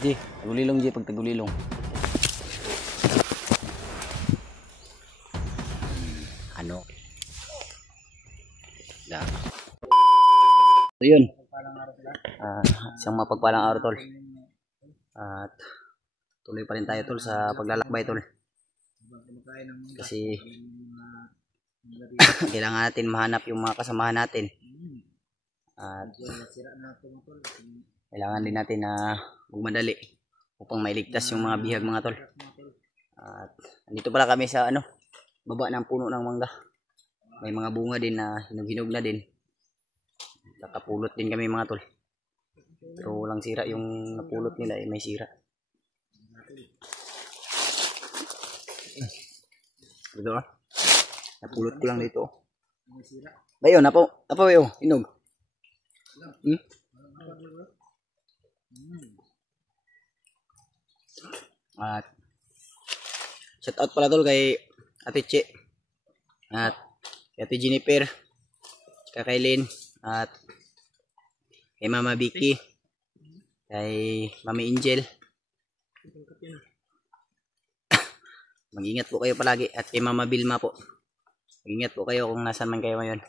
Ji, tagulilong Ji, pag tagulilong. Ano? Da. So yun. Isang mapagpalang araw tol. At tuloy pa rin tayo tol sa paglalakbay tol. Kasi kailangan natin mahanap yung mga kasamahan natin. At kailangan din natin na magmadali upang mailigtas yung mga bihag mga tol. At andito pala kami sa baba ng puno ng mangga. May mga bunga din na hinog-hinog na din. Nakapulot din kami mga tol. Pero walang sira yung napulot nila, may sira. Ito napulot ko lang dito. Bayo, napo bayo, hinog. At shout out pala tol kay Ate Che at kay Ate Jennifer, kay Kailin at kay Mama Vicky, kay Mami Angel. Mag-ingat po kayo palagi at kay Mama Vilma po. Mag-ingat po kayo kung nasan man kayo ngayon.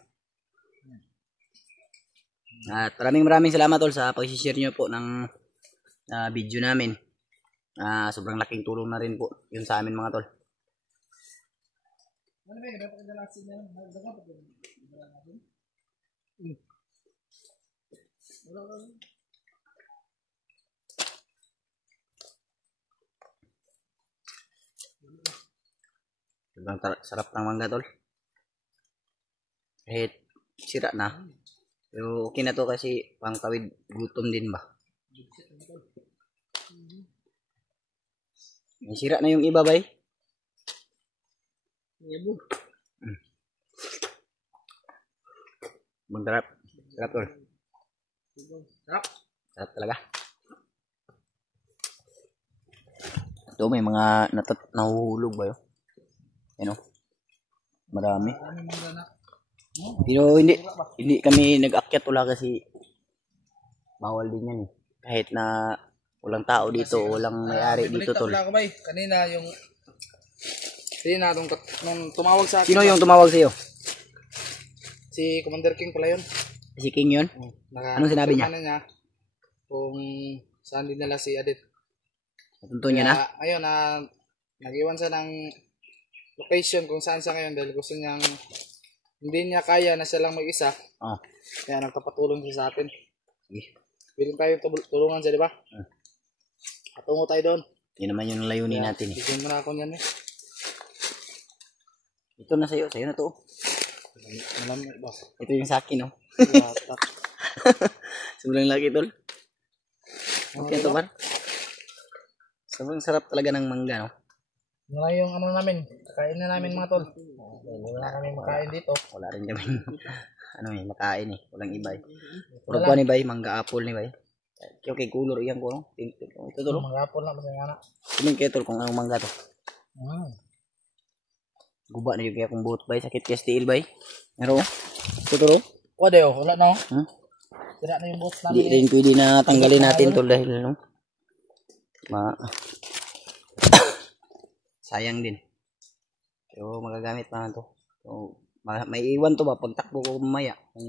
At maraming salamat tol sa pag-share nyo po ng video namin. Sobrang laking tulong na rin po yun sa amin mga tol. Sobrang sarap ng mangga tol. Kahit sira na. Pero okay na to kasi pang tawid gutom din ba. May sira na yung iba bay. Sarap. Sarap tol. Sarap talaga. Ito may mga nahuhulog ba yun? Ano? Marami. Pero hindi kami nag-akyat wala kasi bawal din yan eh. Kahit na walang tao dito, walang may-ari dito tol. Kanina nung tumawag sa akin. Sino yung tumawag sa iyo? Si Commander King pala yun. Si King yun? Anong sinabi niya? Kung saan din nila si Adit. Natunto niya na? Ayun, nag-iwan siya ng location kung saan siya ngayon dahil gusto niyang hindi niya kaya na siya lang mag-isa. Kaya nagpapatulong siya sa atin. Bilang tayo tulungan siya, di ba? Patungo tayo doon. Yun naman yung layunin natin eh. Bigyan mo na ako niyan eh. Ito na sa'yo na to. Malamig ba? Ito yung sa akin oh. Sobrang laki tol. Okay ito ba? Sobrang sarap talaga ng mangga no. Wala yung namin. Kakain na namin mga tol. Wala kami makain dito. Wala rin kami makain eh. Walang iba eh. Puro ko ni bay, mangga apple ni bay. Okay, color iyan ko no. Ito tol. Mangga apple na masaya na. Tingin kayo tol kung anong mangga to. Guba na yung kaya kong buhot bay. Sakit kaya stiil bay. Pero ito tol. Wala wala na. Sira na yung buhot namin. Hindi rin pwede na tanggalin natin tol dahil no. Sayang din. So magagamit pa na to. So, may iwan to ba pagtakbo ko mamaya kung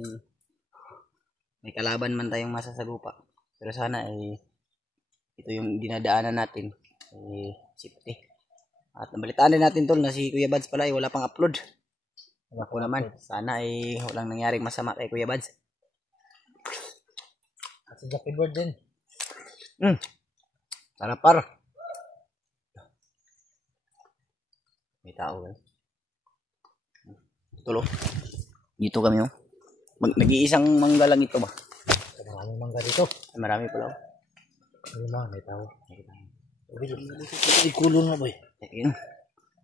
may kalaban man tayong masasagupa. Pero sana ito yung dinadaanan natin safety. At nabalitaan din natin tol na si Kuya Bads pala wala pang upload. Ako naman sana walang nangyaring masama kay Kuya Bads. At si Jackie Bird din. Sarap par. May tao eh. Tulo. Dito kami oh. Nag-iisang mangga lang ito ba? Maraming mangga dito. Marami pala oh. Ayun na, may tao. Ikulo na boy. Ayun.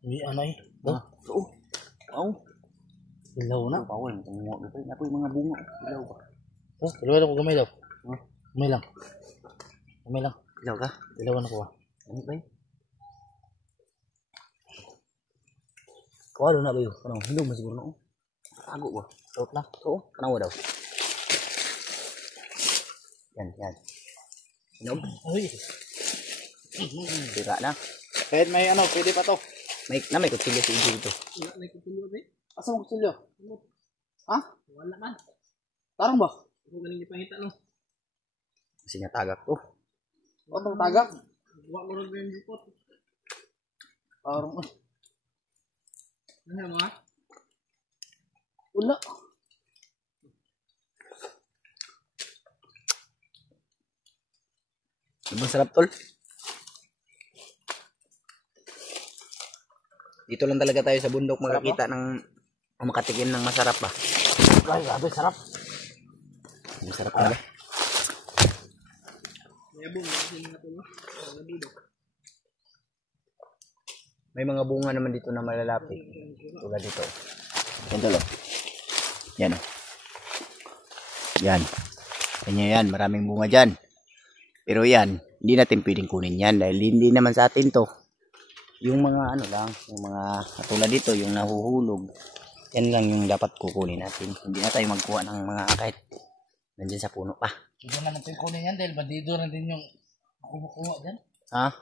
Hindi anay. Oo. Wow. Ilaw na. Bawal. Napo yung mga bunga. Ilaw ba? Ilaw ako gamay daw. Gamay lang. Gamay lang. Ilaw ka? Ilawan ako ah. Ano ba yun? Kawalo na ba yun? Kanang hinog na siguro na oh. Tago ba? Tagot na? Oo. Kanawa daw. Yan. Inog. Uy. Sira na. Kahit may ano, pwede pa to. May kutsilyo si Iggy dito. Wala na kutsilyo ba? Asa mo kutsilyo? Ha? Wala man. Tarong ba? Ako galing ipangita no. Kasi natagak ko. O itong tagak? Huwag mo rin yung report. Tarong. Ano mo ha? Wala. Ibang sarap tol. Dito lang talaga tayo sa bundok makakita ng makatikim ng masarap ba. Ay, grabe, sarap. Masarap talaga. Mayabong kasi mga tulo. Labido. May mga bunga naman dito na malalapit. Tulad dito. Yan tol. Yan o. Yan. Yan. Maraming bunga dyan. Pero yan, hindi natin pwedeng kunin yan dahil hindi naman sa atin to. Yung mga ano lang, yung mga katulad dito, yung nahuhulog. Yan lang yung dapat kukunin natin. Hindi na tayo magkuha ng mga kahit nandiyan sa puno pa. Hindi na natin kunin yan dahil bandido na din yung kumukuha dyan. Ha?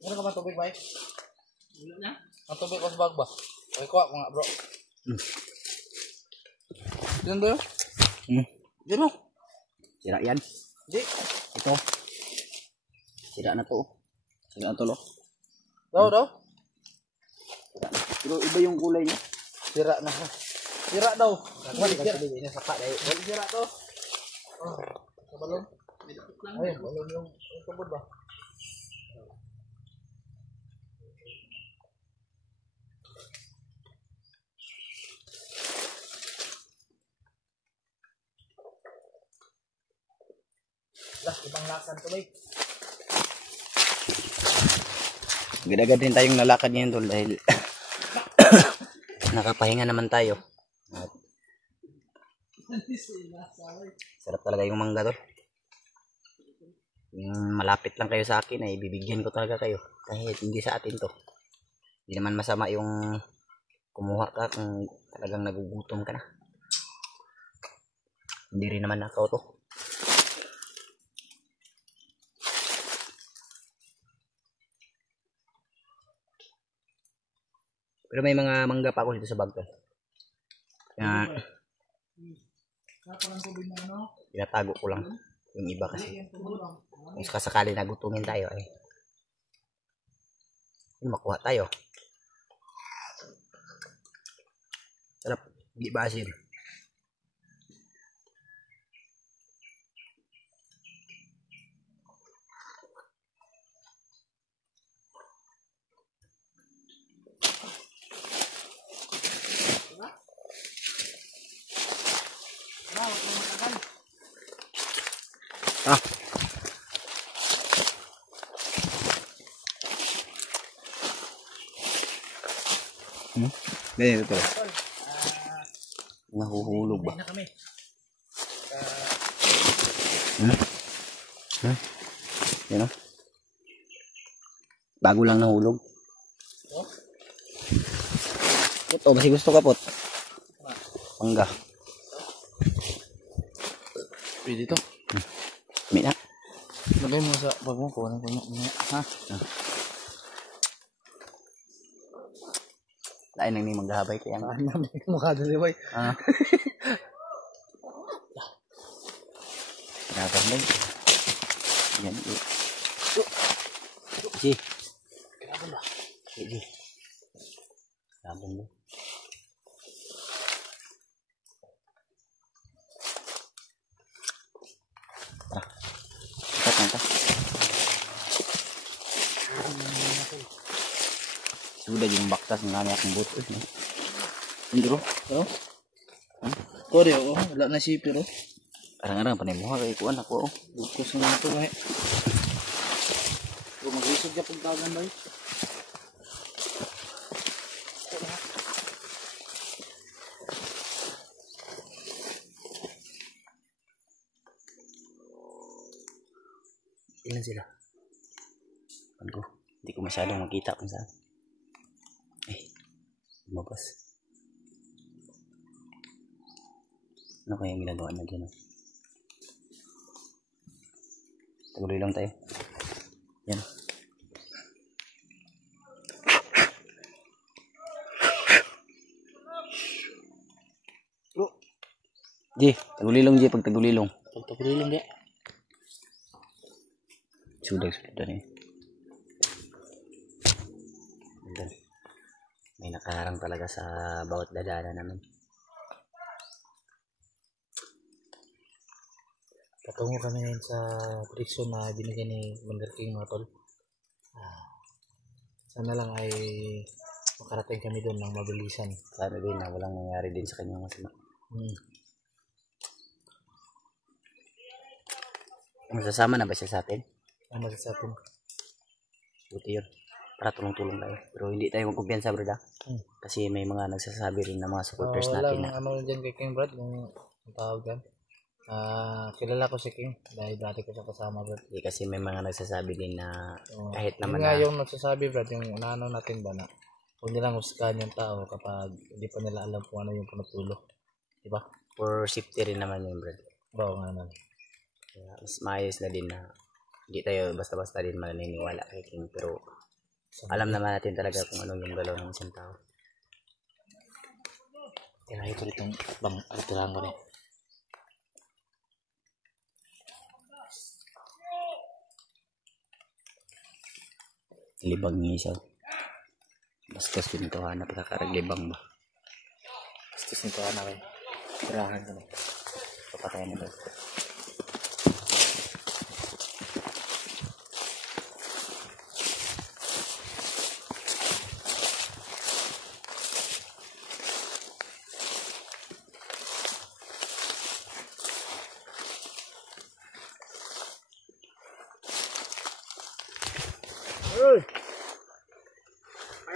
Meron ka ba tubig, bay? Wala na. Ang tubig ko sa bag ba? Okay, kuha ko nga, bro. Diyan ba yun? Diyan mo. Sira yan. Di. Ito. Sira na to. Sira na to lo. Daw. Sira na. Pero iba yung kulay niya. Sira na. Sira daw. Wala ka sabi niya sa pa dahil. Wala sira to. Oh, sa balon. May dapat lang. Ay, balon yung tubod ba? Lah, ibang lasan to, bay. Agad-agad din tayong lalakad ngayon tol dahil nakapahinga naman tayo. At sarap talaga yung mangga tol. Yung malapit lang kayo sa akin ay bibigyan ko talaga kayo kahit hindi sa atin to. Hindi naman masama yung kumuha ka kung talagang nagugutom ka na. Hindi rin naman nakaw to. Pero may mga mangga pa ako dito sa bag tol. Kaya tinatago ko lang yung iba kasi kung sakasakali nagutumin tayo ay makuha tayo. Sarap, hindi basil. Ah. Ganyan ito. Nahuhulog ba? Na kami. Yan o. Bago lang nahulog. Ito, kasi gusto ka pot. Mangga. Pwede to. May na. Lagay mo sa bag mo ko. Ha? Lain lang ni maghahabay kaya nga. Ano namin mukha dali, bay. Ah. Dapat lang. Yan. Si. Grabe ba? Si. Dapat lang. Ikat na ito. Sudah yung baktas ng nami akong buto. Hindi ro. Kore, oh. Wala na si pero. Arang-arang panay mo kay kuan ako. Bukos na ito, bay. Kung mag-isog ka pagtagan, bay. Ilan sila? Pan ko. Hindi ko masyadong makita kung saan. Lumabas. Ano kaya yung ginagawa na dyan? Tuloy lang tayo. Yan. Ji, tagulilong Ji, pag tagulilong. Tagulilong di. Sudah nih. May nakaharang talaga sa bawat dadaanan namin. Patungo kami ngayon sa direksyon na binigay ni Wonder King mga tol. Sana lang ay makarating kami doon ng mabilisan. Sana din na walang nangyari din sa kanyang masama. Masasama na ba siya sa atin? Ano sa atin? Buti yun. Para tulong-tulong tayo. Pero hindi tayo magkumpiyansa, brada. Kasi may mga nagsasabi rin na mga supporters natin na. Ano dyan kay King Brad, yung tawag dyan. Kilala ko si King dahil dati ko siya kasama, Brad. Hindi, kasi may mga nagsasabi din na kahit naman nga yung nagsasabi, Brad, yung ano natin ba na huwag nilang husgahan yung tao kapag hindi pa nila alam kung ano yung pinatulo. Diba? For safety rin naman yun, brad. Oo nga naman. Mas maayos na din na hindi tayo basta-basta din maniniwala kay King, pero alam naman natin talaga kung anong yung galaw ng isang tao. Kaya ito itong tirahan ko rin. Libang ngisaw. Bastos din ito, hanap kakaraglibang ba? Bastos nito hanap eh. Tirahan ko rin. Papatayan na ba?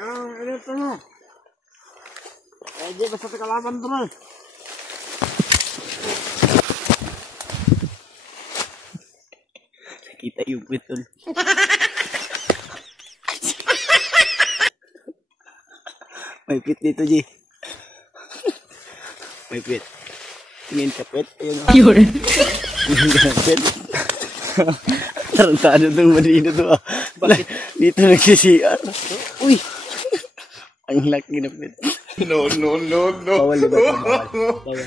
Ano ito mo? Di basta kalaban doon. Kita yung betul. May pit dito, Ji. May pit. Tingin ka pit. Ayun o. Yun. Tingin ka pit. Tarantado itong marino to ah. Bakit? Dito nagsisiar. Uy! Ang laki na pit. No. Bawal diba ito? Bawal.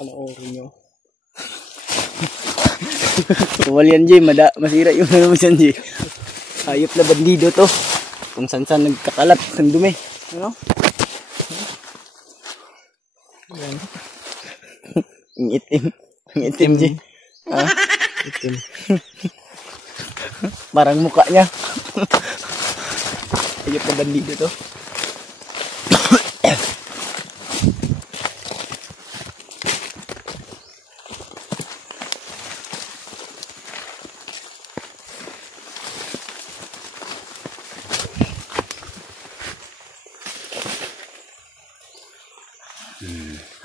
Ano orin nyo? Bawal yan, Ji. Masira yung ano mo dyan, Ji. Hayop na bandido to. Kung saan nagkakalat ng dumi. Ano? Yan. Ang itim. Ang itim, Ji. Ha? Itim. Parang mukha niya. Hayop na bandido to.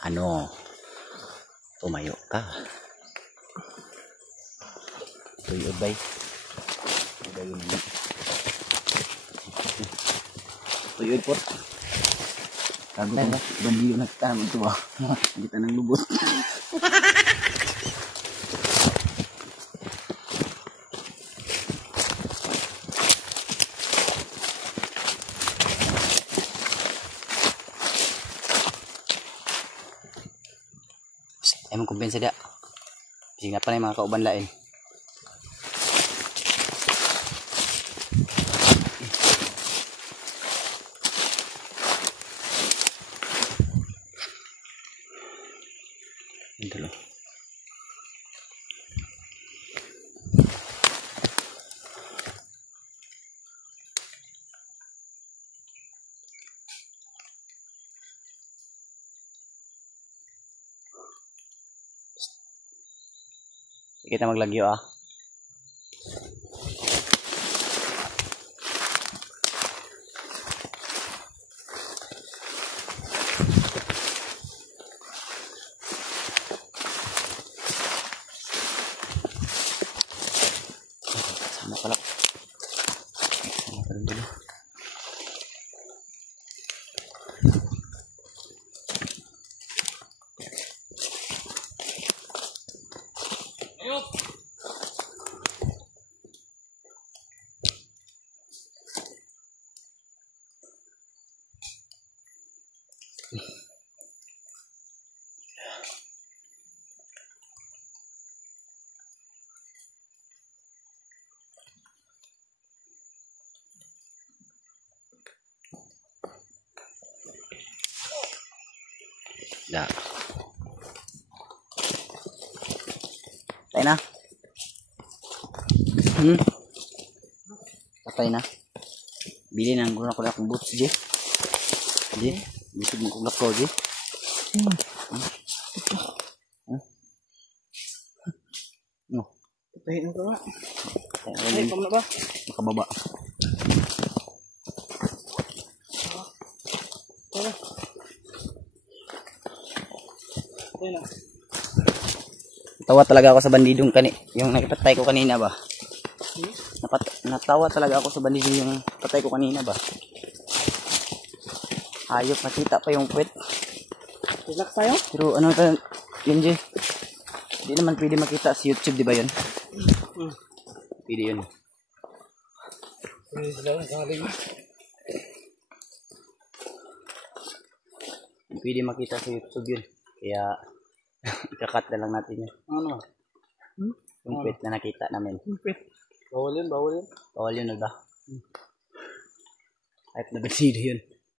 Ano? Tumayo ka. Tuyo bay. Tuyo po. Tago ko bandido nagtama ito ba? Kita ng lubot. Ay mong kumpensa dia. Singa pa na yung mga kauban lain. Ito lo. Kita maglagyo ah. Sama pala. Sama pala dulu. Da. Patay na. Patay na. Bili nang guna ko na akong boots, G. G. Bisig mo kong lako, G. No. Patayin ko nga. Ay, pam na ba? Makababa. Tara. Patay na. Natawa talaga ako sa bandidong yung nakipatay ko kanina ba? Natawa talaga ako sa bandidong yung patay ko kanina ba? Ayop, nakita pa yung puwet. Relax tayo? Pero ano ito, yun G? Hindi naman pwede makita sa YouTube, di ba yun? Pwede yun. Pwede sila ang galing. Pwede makita sa YouTube yun. Kaya, ikakat na lang natin yun. Ano? Yung puwet na nakita namin. Bawal yun, bawal yun. Bawal yun na ba? Kahit na bensido yun.